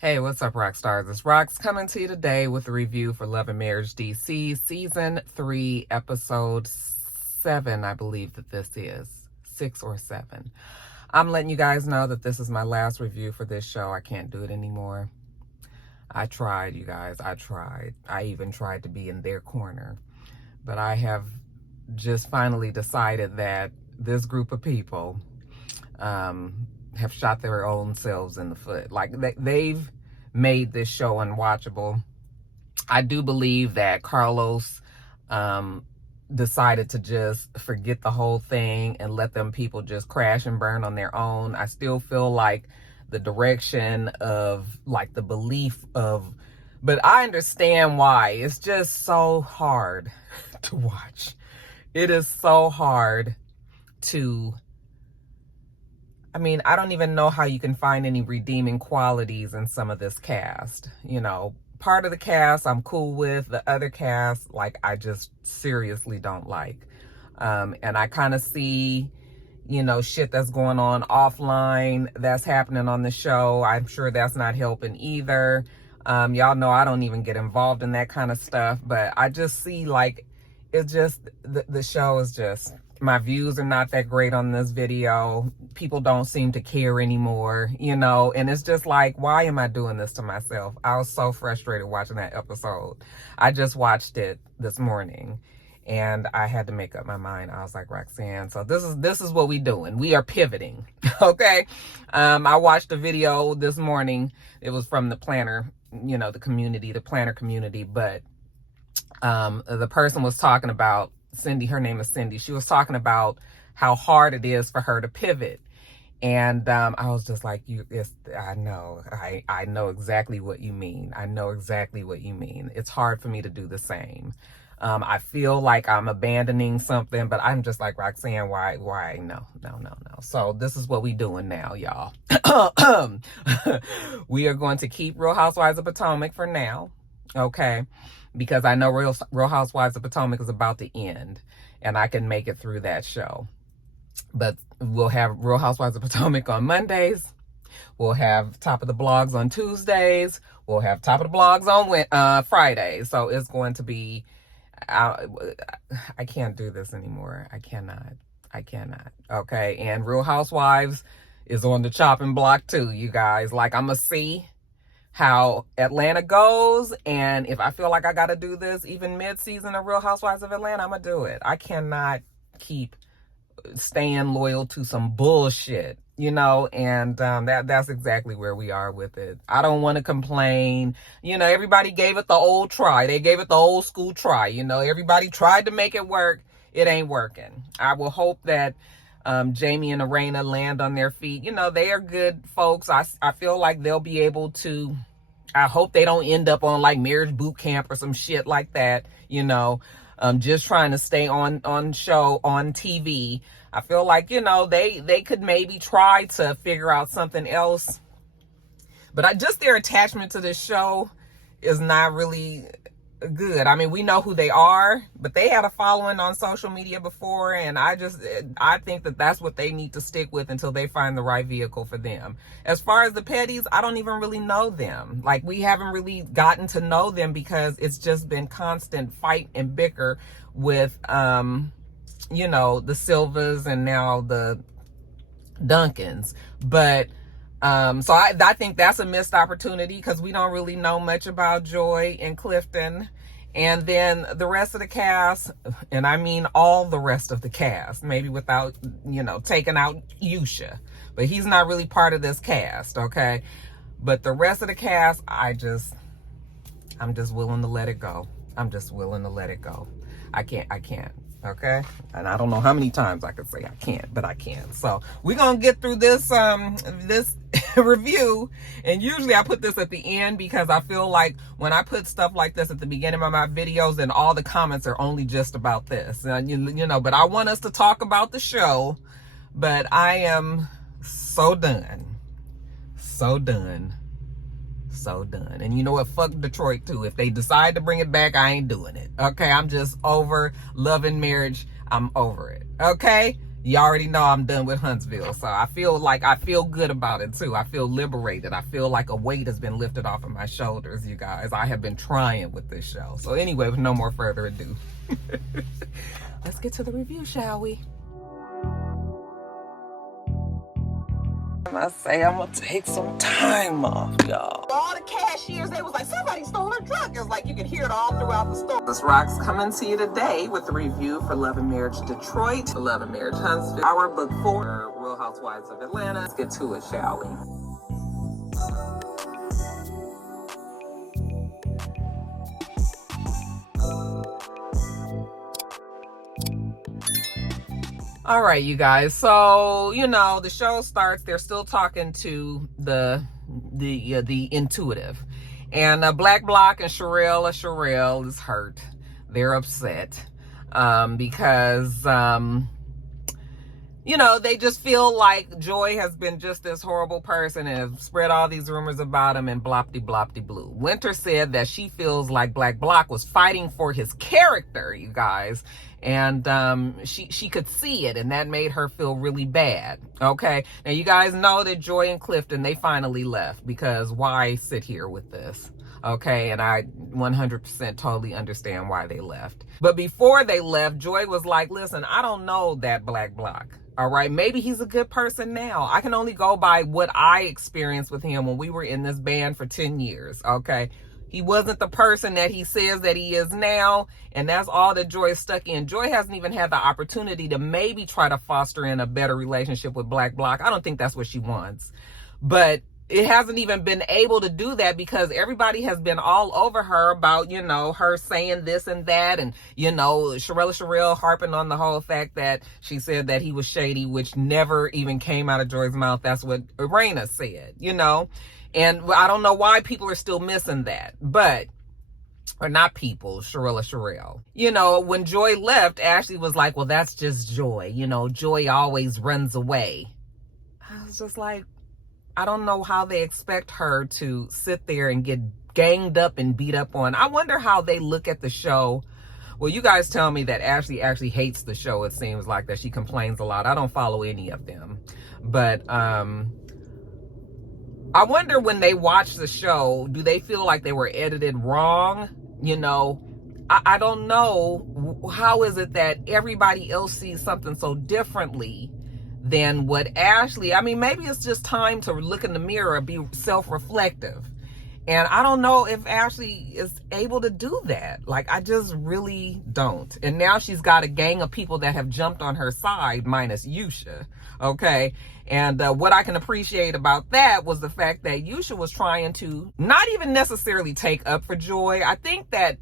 Hey, what's up, Roxstars? It's Rox coming to you today with a review for Love and Marriage DC Season 3, Episode 7, I believe that this is. 6 or 7. I'm letting you guys know that this is my last review for this show. I can't do it anymore. I tried, you guys. I tried. I even tried to be in their corner. But I have just finally decided that this group of people have shot their own selves in the foot. Like, they've made this show unwatchable. I do believe that Carlos decided to just forget the whole thing and let them people just crash and burn on their own. I still feel like the direction of, like, the belief of, but I understand why. It's just so hard to watch. It is so hard to, I mean, I don't even know how you can find any redeeming qualities in some of this cast. You know, part of the cast I'm cool with. The other cast, like, I just seriously don't like. And I kind of see, you know, shit that's going on offline that's happening on the show. I'm sure that's not helping either. Y'all know I don't even get involved in that kind of stuff. But I just see, like, it's just, the show is just, my views are not that great on this video. People don't seem to care anymore, you know, and it's just like, why am I doing this to myself? I was so frustrated watching that episode. I just watched it this morning and I had to make up my mind. I was like, Roxanne, so this is what we doing. We are pivoting. Okay. I watched a video this morning. It was from the planner, you know, the planner community, but the person was talking about Cindy. Her name is Cindy. She was talking about how hard it is for her to pivot. And I was just like, I know exactly what you mean. I know exactly what you mean. It's hard for me to do the same. I feel like I'm abandoning something, but I'm just like, Roxanne, why? No. So this is what we doing now, y'all. We are going to keep Real Housewives of Potomac for now. Okay. Because I know Real Housewives of Potomac is about to end, and I can make it through that show. But we'll have Real Housewives of Potomac on Mondays. We'll have Top of the Blogs on Tuesdays. We'll have Top of the Blogs on Fridays. So it's going to be, I can't do this anymore. I cannot. Okay. And Real Housewives is on the chopping block too, you guys. Like, I'm going to see how Atlanta goes, and if I feel like I gotta do this even mid-season of Real Housewives of Atlanta, I'm gonna do it. I cannot keep staying loyal to some bullshit, you know, and that's exactly where we are with it. I don't want to complain. You know, everybody gave it the old try. They gave it the old school try. You know, everybody tried to make it work. It ain't working. I will hope that Jamie and Arena land on their feet. You know, they are good folks. I feel like they'll be able to, I hope they don't end up on like marriage boot camp or some shit like that, you know, just trying to stay on show, on TV. I feel like, you know, they could maybe try to figure out something else, but just their attachment to this show is not really good. I mean, we know who they are, but they had a following on social media before, and I think that that's what they need to stick with until they find the right vehicle for them. As far as the Petties, I don't even really know them. Like, we haven't really gotten to know them because it's just been constant fight and bicker with you know, the Silvas and now the Duncans. But so I think that's a missed opportunity because we don't really know much about Joy and Clifton. And then the rest of the cast, and I mean all the rest of the cast, maybe without, you know, taking out Yusha. But he's not really part of this cast, okay? But the rest of the cast, I'm just willing to let it go. I'm just willing to let it go. I can't. Okay, and I don't know how many times I could say I can't, but I can. So we're gonna get through this this review, and usually I put this at the end because I feel like when I put stuff like this at the beginning of my videos, then all the comments are only just about this, you know. But I want us to talk about the show. But I am so done. And you know what? Fuck Detroit too. If they decide to bring it back, I ain't doing it. Okay, I'm just over Love and Marriage. I'm over it. Okay, You already know I'm done with Huntsville. So I feel good about it too. I feel liberated. I feel like a weight has been lifted off of my shoulders, you guys. I have been trying with this show. So anyway, with no more further ado, let's get to the review, shall we? I say I'm gonna take some time off, y'all. All the cashiers, they was like, somebody stole her truck. It's like you can hear it all throughout the store. This Rox coming to you today with a review for Love and Marriage Detroit, Love and Marriage Huntsville, our book 4, Real Housewives of Atlanta. Let's get to it, shall we? All right, you guys. So, you know, the show starts. They're still talking to the intuitive. And Black Block and Sherelle is hurt. They're upset because, you know, they just feel like Joy has been just this horrible person and have spread all these rumors about him and blopty blue. Winter said that she feels like Black Block was fighting for his character, you guys. And she could see it, and that made her feel really bad. Okay, now you guys know that Joy and Clifton, they finally left, because why sit here with this? Okay, and I 100% totally understand why they left. But before they left, Joy was like, listen, I don't know that Black Block. All right, maybe he's a good person now. I can only go by what I experienced with him when we were in this band for 10 years. Okay, he wasn't the person that he says that he is now, and that's all that Joy is stuck in. Joy hasn't even had the opportunity to maybe try to foster in a better relationship with Black Block. I don't think that's what she wants. But it hasn't even been able to do that because everybody has been all over her about, you know, her saying this and that. And, you know, Sherelle harping on the whole fact that she said that he was shady, which never even came out of Joy's mouth. That's what Raina said, you know. And I don't know why people are still missing that. But, or not people, Sherelle. You know, when Joy left, Ashley was like, well, that's just Joy. You know, Joy always runs away. I was just like, I don't know how they expect her to sit there and get ganged up and beat up on. I wonder how they look at the show. Well, you guys tell me that Ashley actually hates the show. It seems like that she complains a lot. I don't follow any of them. But I wonder when they watch the show, do they feel like they were edited wrong? You know, I don't know. How is it that everybody else sees something so differently than what Ashley? I mean, maybe it's just time to look in the mirror and be self-reflective. And I don't know if Ashley is able to do that. Like, I just really don't. And now she's got a gang of people that have jumped on her side, minus Yusha. Okay. And what I can appreciate about that was the fact that Yusha was trying to not even necessarily take up for Joy. I think that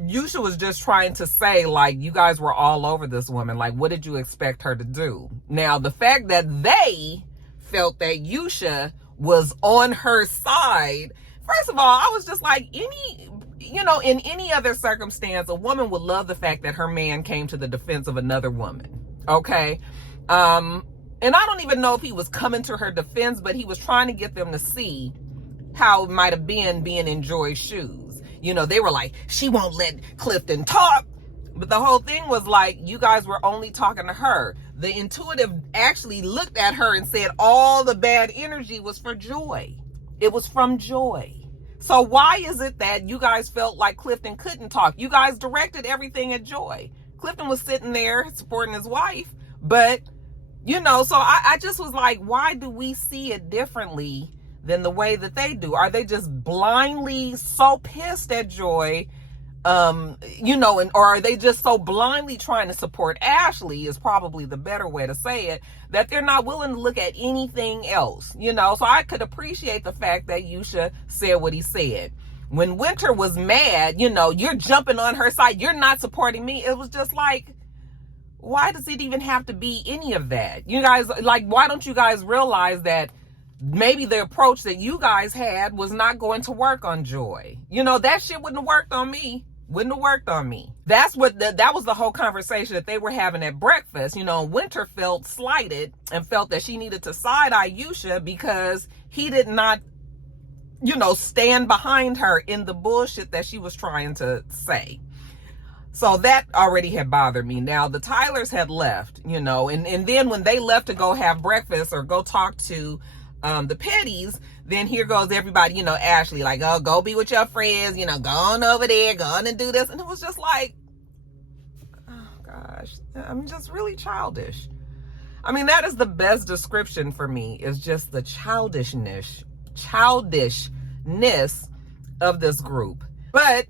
Yusha was just trying to say, like, you guys were all over this woman. Like, what did you expect her to do? Now, the fact that they felt that Yusha was on her side, first of all, I was just like, in any other circumstance, a woman would love the fact that her man came to the defense of another woman. Okay. And I don't even know if he was coming to her defense, but he was trying to get them to see how it might have been being in Joy's shoes. You know, they were like, she won't let Clifton talk. But the whole thing was like, you guys were only talking to her. The intuitive actually looked at her and said all the bad energy was for Joy. It was from Joy. So why is it that you guys felt like Clifton couldn't talk? You guys directed everything at Joy. Clifton was sitting there supporting his wife. But, you know, so I just was like, why do we see it differently than the way that they do? Are they just blindly so pissed at Joy? Or are they just so blindly trying to support Ashley, is probably the better way to say it, that they're not willing to look at anything else, you know? So I could appreciate the fact that Yusha said what he said. When Winter was mad, you know, you're jumping on her side, you're not supporting me. It was just like, why does it even have to be any of that? You guys, like, why don't you guys realize that maybe the approach that you guys had was not going to work on Joy? You know, that shit wouldn't have worked on me. Wouldn't have worked on me. That's what that was the whole conversation that they were having at breakfast. You know, Winter felt slighted and felt that she needed to side-eye Yusha because he did not, you know, stand behind her in the bullshit that she was trying to say. So that already had bothered me. Now, the Tylers had left, you know, and then when they left to go have breakfast or go talk to the Pettys, then here goes everybody, you know, Ashley, like, oh, go be with your friends, you know, go on over there, go on and do this. And it was just like, oh, gosh, I'm just really childish. I mean, that is the best description for me, is just the childishness of this group. But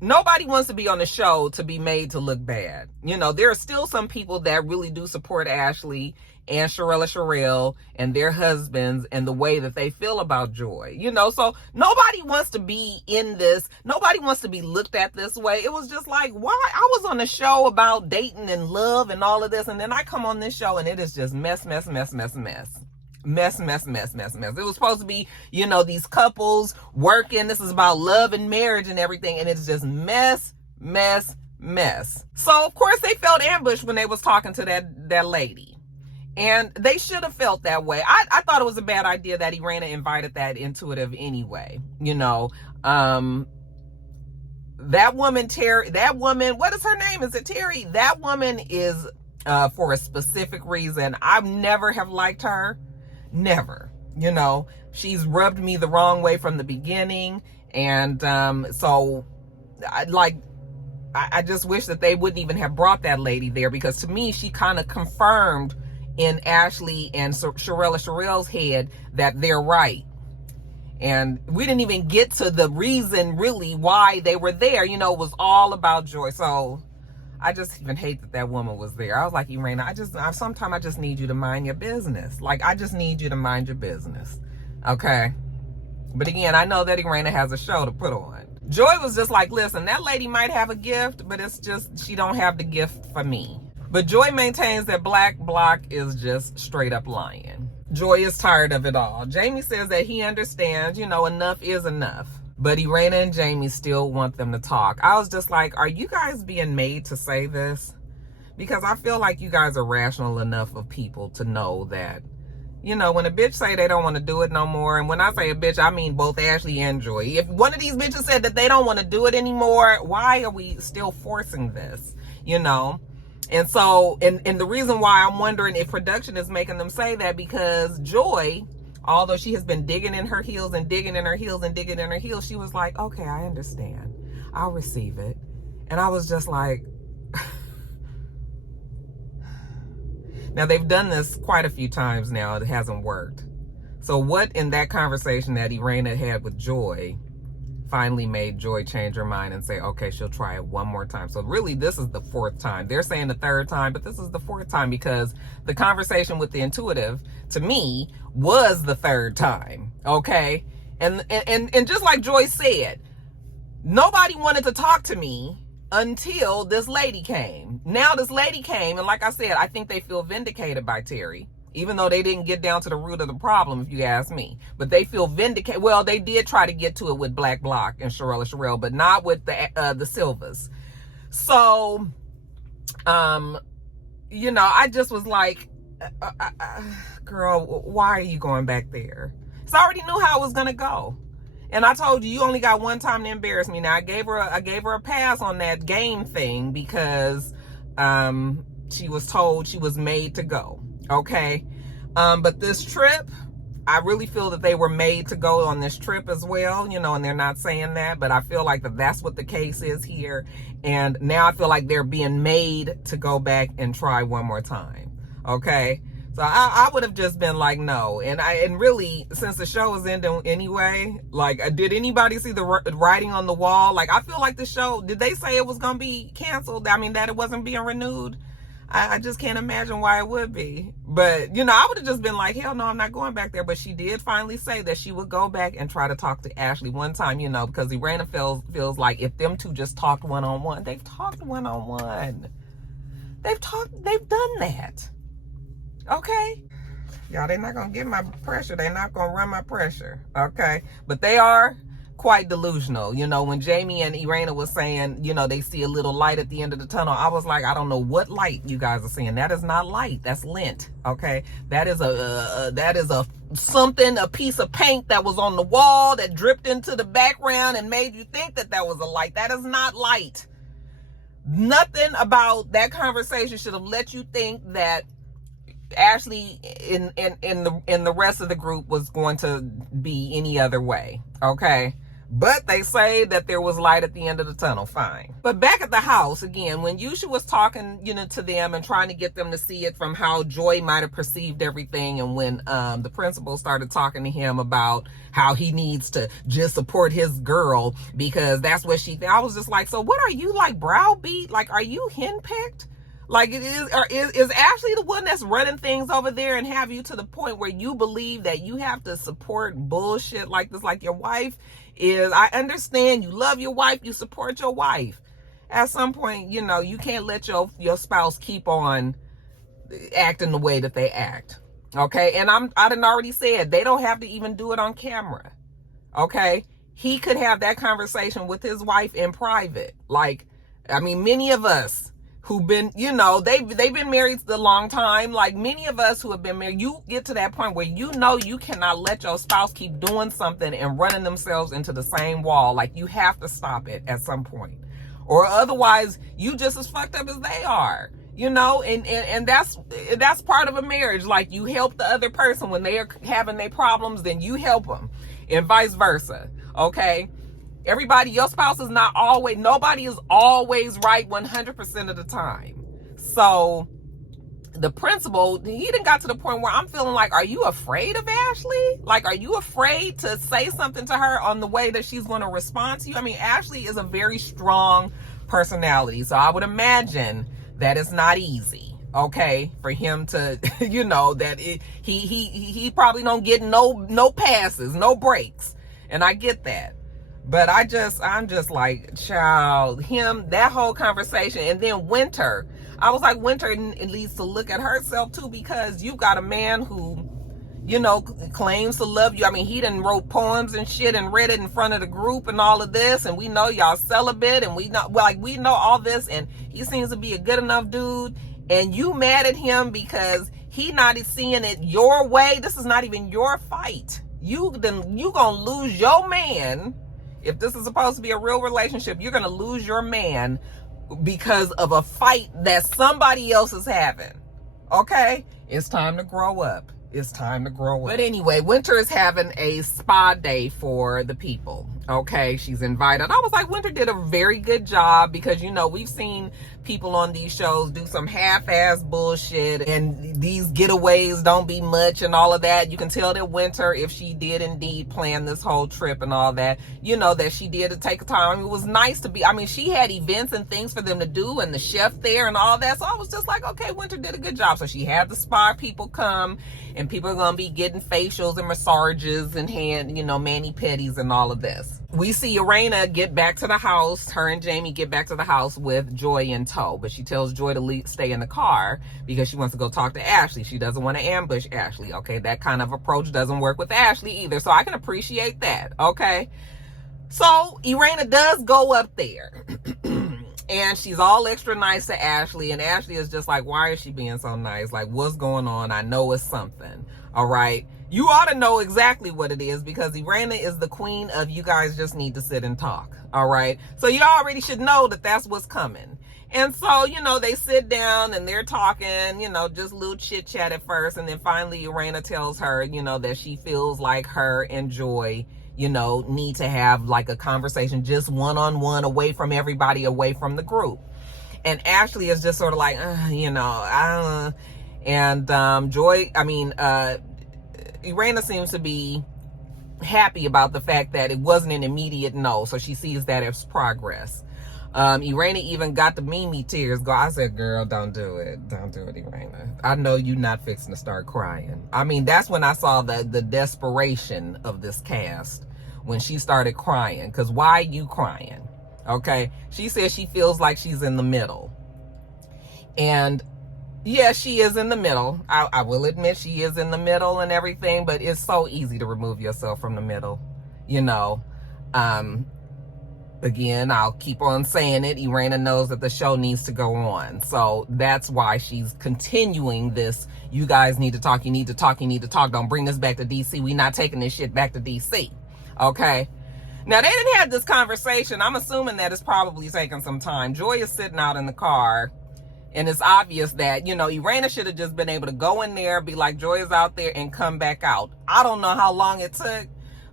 nobody wants to be on the show to be made to look bad. You know, there are still some people that really do support Ashley and Sherelle and their husbands and the way that they feel about Joy. You know, so nobody wants to be in this. Nobody wants to be looked at this way. It was just like, why? I was on a show about dating and love and all of this, and then I come on this show and it is just mess. It was supposed to be, you know, these couples working. This is about love and marriage and everything. And it's just mess. So, of course, they felt ambushed when they was talking to that lady. And they should have felt that way. I thought it was a bad idea that Irena invited that intuitive anyway. You know, that woman, Terry, what is her name? Is it Terry? That woman is for a specific reason. I've never have liked her. Never. You know, she's rubbed me the wrong way from the beginning. And so I just wish that they wouldn't even have brought that lady there, because to me, she kind of confirmed in Ashley and Sherelle's head that they're right. And we didn't even get to the reason really why they were there. You know, it was all about Joy. So I just even hate that woman was there. I was like, Irena, sometimes I just need you to mind your business. Like, I just need you to mind your business. Okay. But again, I know that Irena has a show to put on. Joy was just like, listen, that lady might have a gift, but it's just, she don't have the gift for me. But Joy maintains that Black Block is just straight up lying. Joy is tired of it all. Jamie says that he understands, you know, enough is enough. But Irena and Jamie still want them to talk. I was just like, are you guys being made to say this? Because I feel like you guys are rational enough of people to know that, you know, when a bitch say they don't want to do it no more, and when I say a bitch, I mean both Ashley and Joy. If one of these bitches said that they don't want to do it anymore, why are we still forcing this? You know? And so, and the reason why I'm wondering if production is making them say that, because Joy, although she has been digging in her heels and digging in her heels and digging in her heels, she was like, okay, I understand. I'll receive it. And I was just like, now they've done this quite a few times now. It hasn't worked. So what in that conversation that Irena had with Joy finally made Joy change her mind and say, okay, she'll try it one more time. So really, this is the fourth time. They're saying the third time, but this is the fourth time, because the conversation with the intuitive, to me, was the third time. Okay? And just like Joy said, nobody wanted to talk to me until this lady came. Now this lady came, and like I said, I think they feel vindicated by Terry. Even though they didn't get down to the root of the problem, if you ask me. But they feel vindicated. Well, they did try to get to it with Black Block and Sherelle, but not with the Silvas. So, you know, I just was like, girl, why are you going back there? So I already knew how it was going to go. And I told you only got one time to embarrass me. Now, I gave her a pass on that game thing because she was told she was made to go. Okay. But this trip, I really feel that they were made to go on this trip as well, you know, and they're not saying that, but I feel like that's what the case is here. And now I feel like they're being made to go back and try one more time. Okay. So I would have just been like, no. And really, since the show is ending anyway, like, did anybody see the writing on the wall? Like, I feel like the show, did they say it was going to be canceled? I mean, that it wasn't being renewed? I just can't imagine why it would be. But, you know, I would have just been like, hell no, I'm not going back there. But she did finally say that she would go back and try to talk to Ashley one time, you know, because Irena feels like if them two just talked one-on-one, they've talked one-on-one. They've done that. Okay? Y'all, they're not going to get my pressure. They're not going to run my pressure. Okay? But they are quite delusional. You know, when Jamie and Irena was saying, you know, they see a little light at the end of the tunnel, I was like, I don't know what light you guys are seeing. That is not light. That's lint. Okay? That is a piece of paint that was on the wall that dripped into the background and made you think that was a light. That is not light. Nothing about that conversation should have let you think that Ashley in the rest of the group was going to be any other way. Okay. But they say that there was light at the end of the tunnel. Fine. But back at the house, again, when Yusha was talking, to them and trying to get them to see it from how Joy might have perceived everything, and when the principal started talking to him about how he needs to just support his girl because that's what she thinks, I was just like, so what are you, like, browbeat? Like, are you henpecked? Like, is Ashley the one that's running things over there and have you to the point where you believe that you have to support bullshit like this? Like, your wife is, I understand you love your wife, you support your wife. At some point, you can't let your spouse keep on acting the way that they act. Okay? And I done already said, they don't have to even do it on camera. Okay? He could have that conversation with his wife in private. Like, I mean, many of us who've been, they've been married a long time. Like, many of us who have been married, you get to that point where you cannot let your spouse keep doing something and running themselves into the same wall. Like, you have to stop it at some point. Or otherwise, you just as fucked up as they are. And that's part of a marriage. Like, you help the other person when they are having their problems, then you help them. And vice versa. Okay? Everybody, your spouse is not always, nobody is always right 100% of the time. So the principal, he done got to the point where I'm feeling like, are you afraid of Ashley? Like, are you afraid to say something to her on the way that she's going to respond to you? I mean, Ashley is a very strong personality. So I would imagine that it's not easy, okay, for him to, that he probably don't get no passes, no breaks. And I get that. But I'm just like, child, that whole conversation. And then Winter, I was like, Winter needs to look at herself too, because you've got a man who, claims to love you. I mean, he done wrote poems and shit and read it in front of the group and all of this. And we know y'all celibate and we know all this. And he seems to be a good enough dude. And you mad at him because he not seeing it your way. This is not even your fight. You gonna lose your man. If this is supposed to be a real relationship, you're going to lose your man because of a fight that somebody else is having. Okay? It's time to grow up. It's time to grow up. But anyway, Winter is having a spa day for the people. Okay? She's invited. I was like, Winter did a very good job because, we've seen people on these shows do some half-ass bullshit and these getaways don't be much and all of that. You can tell that Winter, if she did indeed plan this whole trip and all that, that she did take time. It was nice to be, she had events and things for them to do and the chef there and all that. So I was just like, okay, Winter did a good job. So she had the spa people come and people are going to be getting facials and massages and mani-pedis and all of this. We see Irena get back to the house. Her and Jamie get back to the house with Joy in tow. But she tells Joy to stay in the car because she wants to go talk to Ashley. She doesn't want to ambush Ashley. Okay, that kind of approach doesn't work with Ashley either. So I can appreciate that. Okay. So Irena does go up there. And she's all extra nice to Ashley. And Ashley is just like, why is she being so nice? Like, what's going on? I know it's something. All right. You ought to know exactly what it is because Irena is the queen of you guys just need to sit and talk. All right. So you already should know that that's what's coming. And so, they sit down and they're talking, just a little chit chat at first. And then finally Irena tells her, that she feels like her and Joy, need to have like a conversation just one-on-one away from everybody, away from the group. And Ashley is just sort of like, Irena seems to be happy about the fact that it wasn't an immediate no. So she sees that as progress. Irena even got the Mimi tears go. I said, girl, don't do it. Don't do it, Irena. I know you're not fixing to start crying. That's when I saw the desperation of this cast when she started crying. Because why you crying? Okay. She says she feels like she's in the middle. And yeah, she is in the middle. I will admit she is in the middle and everything, but it's so easy to remove yourself from the middle. Again, I'll keep on saying it. Irena knows that the show needs to go on. So that's why she's continuing this. You guys need to talk. You need to talk. You need to talk. Don't bring this back to DC. We're not taking this shit back to DC. Okay. Now, they didn't have this conversation. I'm assuming that it's probably taking some time. Joy is sitting out in the car, and it's obvious that, you know, Irena should have just been able to go in there, be like, Joy is out there, and come back out. I don't know how long it took,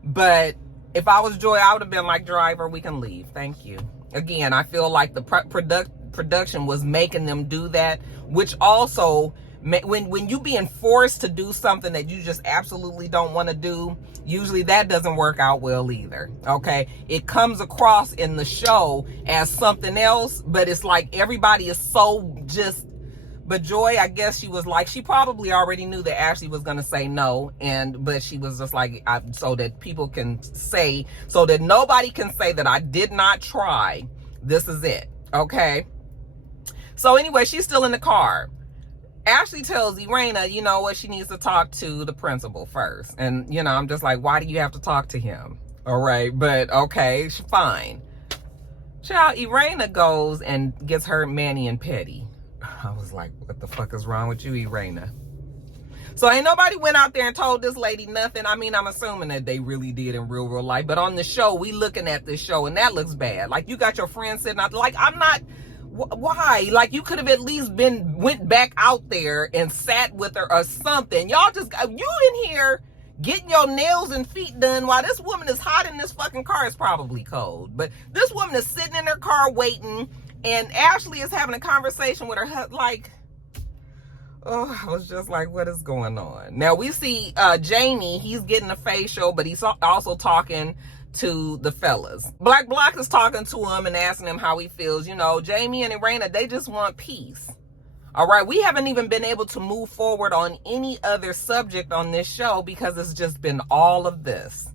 but if I was Joy, I would have been like, driver, we can leave. Thank you. Again, I feel like the production was making them do that, which also, when you being forced to do something that you just absolutely don't want to do, usually that doesn't work out well either. Okay, it comes across in the show as something else, but it's like everybody is so just. But Joy, I guess she was like, she probably already knew that Ashley was gonna say no, but she was just like, so that people can say, so that nobody can say that I did not try. This is it. Okay. So anyway, she's still in the car. Ashley tells Irena, you know what, she needs to talk to the principal first. And, you know, I'm just like, why do you have to talk to him? All right, but okay, fine. Child, Irena goes and gets her mani and pedi. I was like, what the fuck is wrong with you, Irena? So ain't nobody went out there and told this lady nothing. I mean, I'm assuming that they really did in real life. But on the show, we looking at this show, and that looks bad. Like, you got your friend sitting out, like, I'm not... Why? Like, you could have at least went back out there and sat with her or something. Y'all just, you in here getting your nails and feet done while this woman is hot in this fucking car. It's probably cold, but this woman is sitting in her car waiting, and Ashley is having a conversation with her, like, oh, I was just like, what is going on? Now we see Jamie, he's getting a facial, but he's also talking to the fellas. Black Block is talking to him and asking him how he feels. You know, Jamie and Irena, they just want peace. All right, we haven't even been able to move forward on any other subject on this show because it's just been all of this.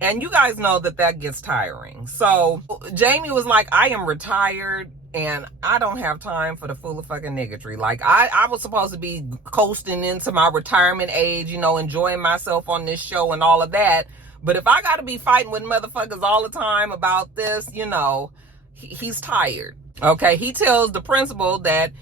And you guys know that that gets tiring. So Jamie was like, I am retired and I don't have time for the full of fucking niggotry. Like, I was supposed to be coasting into my retirement age, you know, enjoying myself on this show and all of that. But if I got to be fighting with motherfuckers all the time about this, you know, he's tired. Okay, he tells the principal that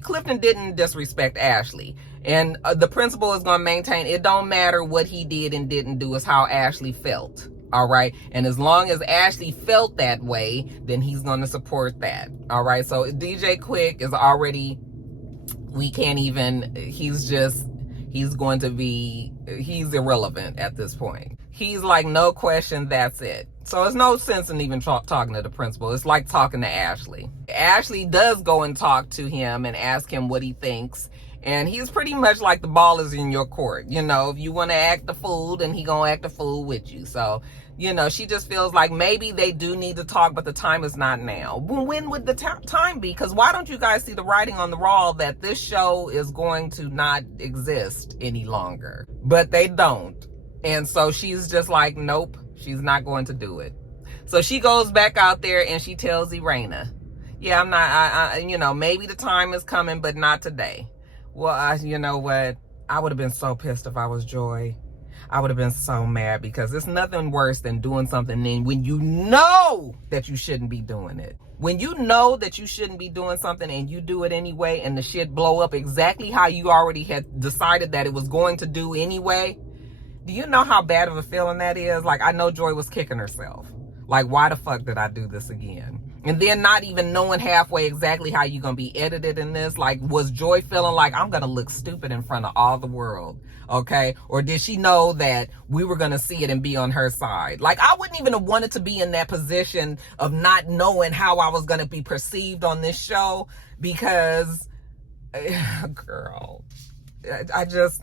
Clifton didn't disrespect Ashley. And the principal is going to maintain it don't matter what he did and didn't do, is how Ashley felt. All right. And as long as Ashley felt that way, then he's going to support that. All right. So DJ Quick is already, we can't even, he's irrelevant at this point. He's like, no question, that's it. So there's no sense in even talking to the principal. It's like talking to Ashley. Ashley does go and talk to him and ask him what he thinks. And he's pretty much like, the ball is in your court. You know, if you want to act the fool, then he gonna act the fool with you. So, you know, she just feels like maybe they do need to talk, but the time is not now. When would the time be? Because why don't you guys see the writing on the wall that this show is going to not exist any longer? But they don't. And so she's just like, nope, she's not going to do it. So she goes back out there and she tells Irena, yeah, I'm not, you know, maybe the time is coming, but not today. Well, you know what? I would have been so pissed if I was Joy. I would have been so mad, because it's nothing worse than doing something and when you know that you shouldn't be doing it. When you know that you shouldn't be doing something and you do it anyway, and the shit blow up exactly how you already had decided that it was going to do anyway. Do you know how bad of a feeling that is? Like, I know Joy was kicking herself. Like, why the fuck did I do this again? And then not even knowing halfway exactly how you're going to be edited in this. Like, was Joy feeling like, I'm going to look stupid in front of all the world? Okay? Or did she know that we were going to see it and be on her side? Like, I wouldn't even have wanted to be in that position of not knowing how I was going to be perceived on this show, because, girl, I just...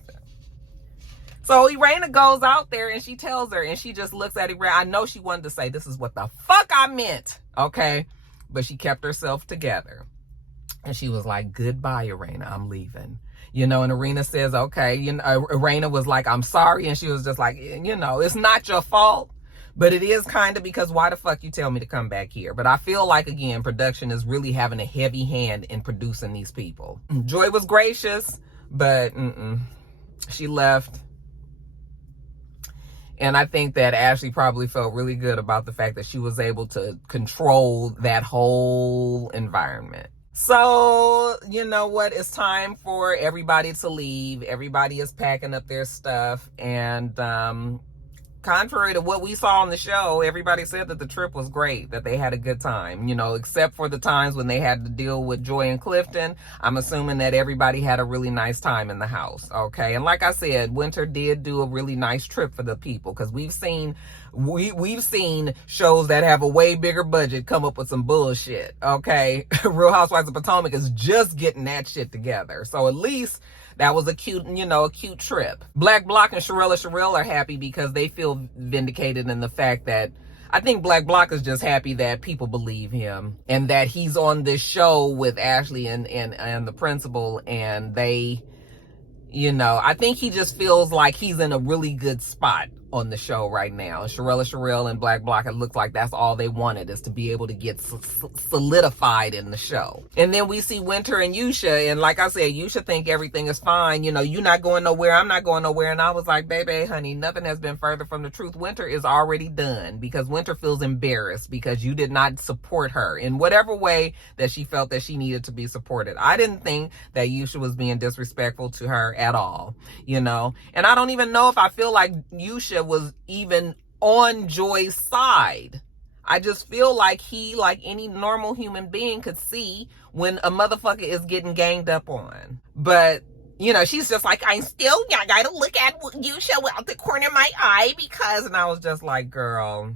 So Irena goes out there and she tells her, and she just looks at Irena. I know she wanted to say, this is what the fuck I meant. Okay. But she kept herself together. And she was like, goodbye, Irena, I'm leaving. You know, and Irena says, okay. You know, Irena was like, I'm sorry. And she was just like, you know, it's not your fault, but it is kind of, because why the fuck you tell me to come back here? But I feel like, again, production is really having a heavy hand in producing these people. Joy was gracious, but she left. And I think that Ashley probably felt really good about the fact that she was able to control that whole environment. So, you know what? It's time for everybody to leave. Everybody is packing up their stuff. And contrary to what we saw on the show, everybody said that the trip was great, that they had a good time, you know, except for the times when they had to deal with Joy and Clifton. I'm assuming that everybody had a really nice time in the house, okay? And like I said, Winter did do a really nice trip for the people, because we've seen shows that have a way bigger budget come up with some bullshit, okay? Real Housewives of Potomac is just getting that shit together. So at least that was a cute trip. Black Block and Sherelle are happy because they feel vindicated in the fact that, I think Black Block is just happy that people believe him and that he's on this show with Ashley and the principal, and they, you know, I think he just feels like he's in a really good spot on the show right now. Sherelle and Black Block, it looks like that's all they wanted, is to be able to get solidified in the show. And then we see Winter and Yusha, and like I said, Yusha think everything is fine. You know, you're not going nowhere, I'm not going nowhere. And I was like, baby, honey, nothing has been further from the truth. Winter is already done, because Winter feels embarrassed because you did not support her in whatever way that she felt that she needed to be supported. I didn't think that Yusha was being disrespectful to her at all, you know. And I don't even know if I feel like Yusha was even on Joy's side. I just feel like he, like any normal human being, could see when a motherfucker is getting ganged up on. But, you know, she's just like, I gotta look at Yusha out the corner of my eye because, and I was just like, girl,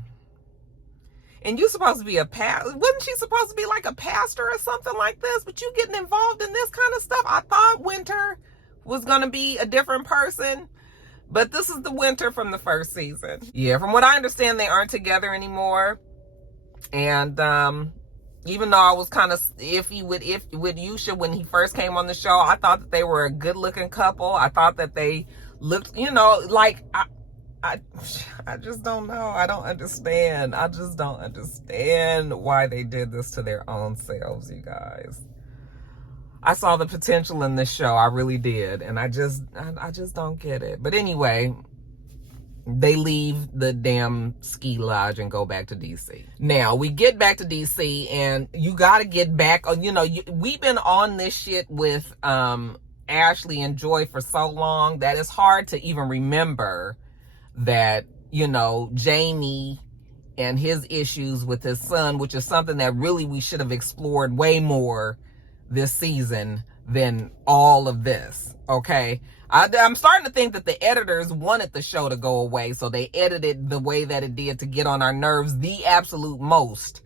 and you supposed to be a wasn't she supposed to be like a pastor or something like this? But you getting involved in this kind of stuff? I thought Winter was gonna be a different person. But this is the Winter from the first season. Yeah, from what I understand, they aren't together anymore. And even though I was kind of iffy with Yusha when he first came on the show, I thought that they were a good-looking couple. I thought that they looked, you know, like, I just don't know. I don't understand. I just don't understand why they did this to their own selves, you guys. I saw the potential in this show. I really did. And I just don't get it. But anyway, they leave the damn ski lodge and go back to DC. Now, we get back to DC, and you got to get back on, you know, we've been on this shit with Ashley and Joy for so long that it's hard to even remember that, you know, Jamie and his issues with his son, which is something that really we should have explored way more this season than all of this, okay? I'm starting to think that the editors wanted the show to go away, so they edited the way that it did to get on our nerves the absolute most,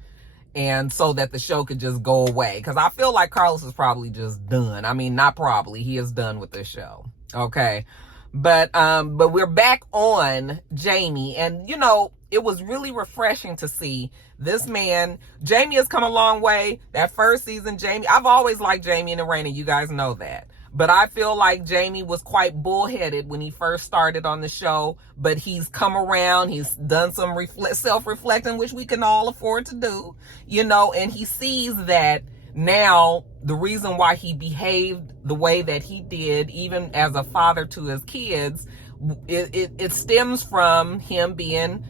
and so that the show could just go away. Because I feel like Carlos is probably just done. I mean, not probably, he is done with this show, okay? But we're back on Jamie, and you know, it was really refreshing to see this man. Jamie has come a long way. That first season, Jamie, I've always liked Jamie and Raina, you guys know that. But I feel like Jamie was quite bullheaded when he first started on the show, but he's come around, he's done some self-reflecting, which we can all afford to do, you know, and he sees that now the reason why he behaved the way that he did, even as a father to his kids, it stems from him being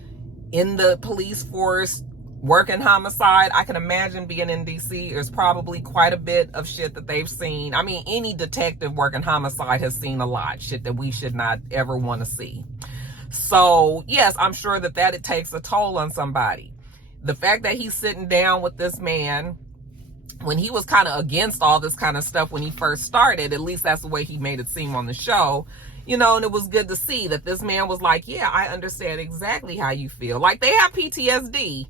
in the police force, working homicide. I can imagine being in DC, there's probably quite a bit of shit that they've seen. I mean, any detective working homicide has seen a lot, shit that we should not ever want to see. So yes, I'm sure that it takes a toll on somebody. The fact that he's sitting down with this man when he was kind of against all this kind of stuff when he first started, at least that's the way he made it seem on the show, you know, and it was good to see that this man was like, yeah, I understand exactly how you feel. Like, they have PTSD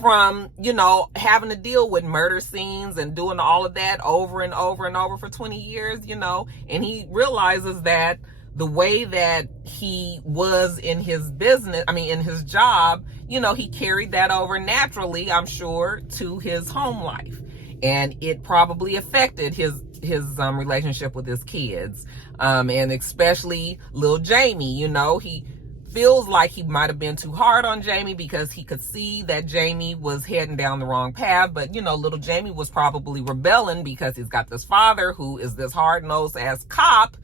from, you know, having to deal with murder scenes and doing all of that over and over and over for 20 years, you know, and he realizes that the way that he was in his business, I mean, in his job, you know, he carried that over naturally, I'm sure, to his home life. And it probably affected his relationship with his kids. And especially little Jamie, you know, he feels like he might have been too hard on Jamie because he could see that Jamie was heading down the wrong path. But, you know, little Jamie was probably rebelling because he's got this father who is this hard-nosed ass cop.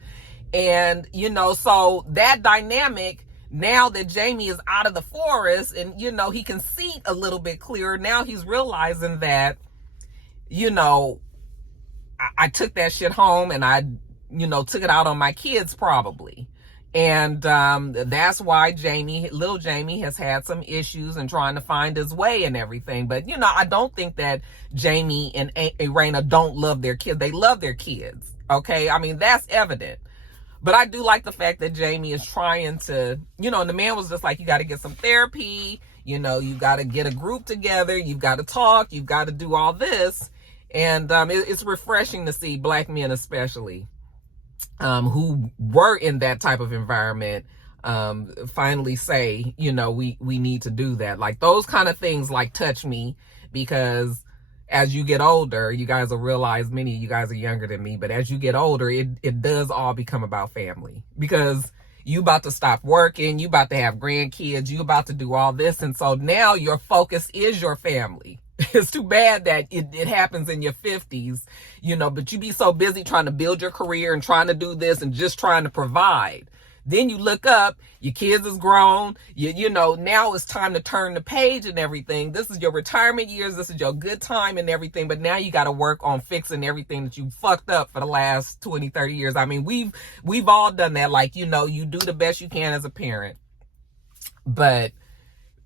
And, you know, so that dynamic, now that Jamie is out of the forest and, you know, he can see a little bit clearer, now he's realizing that, you know, I took that shit home and I, you know, took it out on my kids probably. And that's why little Jamie has had some issues and trying to find his way and everything. But, you know, I don't think that Jamie and Irena don't love their kids. They love their kids. Okay. I mean, that's evident. But I do like the fact that Jamie is trying to, you know, and the man was just like, you got to get some therapy. You know, you got to get a group together. You've got to talk. You've got to do all this. And it's refreshing to see black men especially who were in that type of environment finally say, you know, we need to do that. Like those kind of things like touch me, because as you get older, you guys will realize, many of you guys are younger than me, but as you get older, it does all become about family, because you about to stop working, you about to have grandkids, you about to do all this. And so now your focus is your family. It's too bad that it happens in your 50s, you know, but you be so busy trying to build your career and trying to do this and just trying to provide. Then you look up, your kids is grown, you know, now it's time to turn the page and everything. This is your retirement years. This is your good time and everything. But now you got to work on fixing everything that you fucked up for the last 20, 30 years. I mean, we've all done that. Like, you know, you do the best you can as a parent, but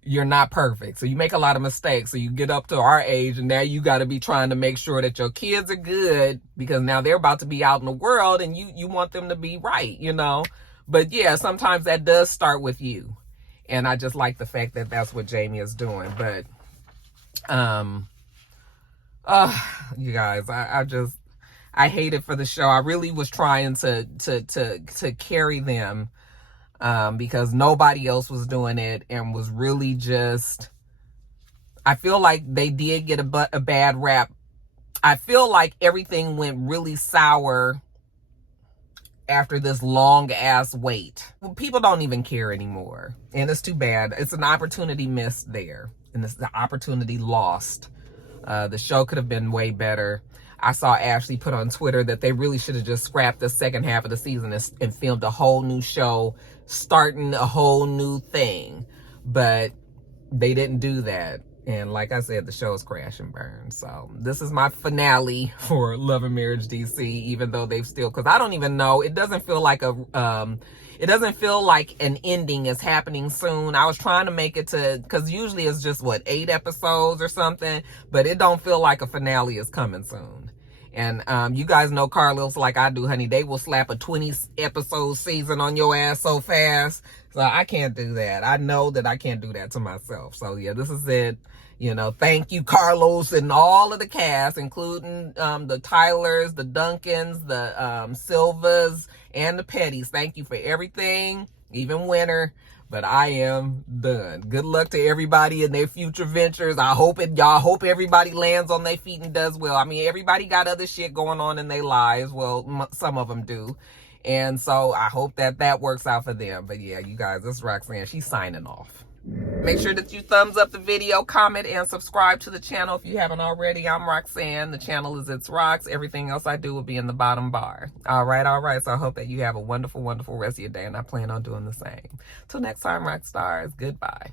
you're not perfect. So you make a lot of mistakes. So you get up to our age and now you got to be trying to make sure that your kids are good, because now they're about to be out in the world and you want them to be right, you know. But yeah, sometimes that does start with you. And I just like the fact that that's what Jamie is doing. But, you guys, I hate it for the show. I really was trying to carry them, because nobody else was doing it, and was really just, I feel like they did get a bad rap. I feel like everything went really sour after this long ass wait. People don't even care anymore, and it's too bad. It's an opportunity missed there, and it's the opportunity lost. The show could have been way better. I saw Ashley put on Twitter that they really should have just scrapped the second half of the season and filmed a whole new show, starting a whole new thing. But they didn't do that. And like I said, the show is crash and burn. So this is my finale for Love and Marriage DC, even though they've still, because I don't even know, it doesn't feel like it doesn't feel like an ending is happening soon. I was trying to make it to, because usually it's just, 8 episodes or something, but it don't feel like a finale is coming soon. And you guys know Carlos like I do, honey. They will slap a 20 episode season on your ass so fast. So I can't do that. I know that I can't do that to myself. So yeah, this is it. You know, thank you, Carlos, and all of the cast, including the Tylers, the Duncans, the Silvas, and the Pettys. Thank you for everything, even Winter. But I am done. Good luck to everybody in their future ventures. Y'all hope everybody lands on their feet and does well. I mean, everybody got other shit going on in their lives. Well, some of them do. And so I hope that works out for them. But yeah, you guys, this is Roxanne. She's signing off. Make sure that you thumbs up the video, comment, and subscribe to the channel if you haven't already. I'm Roxanne. The channel is itsrox. Everything else I do will be in the bottom bar. All right. So I hope that you have a wonderful, wonderful rest of your day, and I plan on doing the same. Till next time, Roxstars. Goodbye.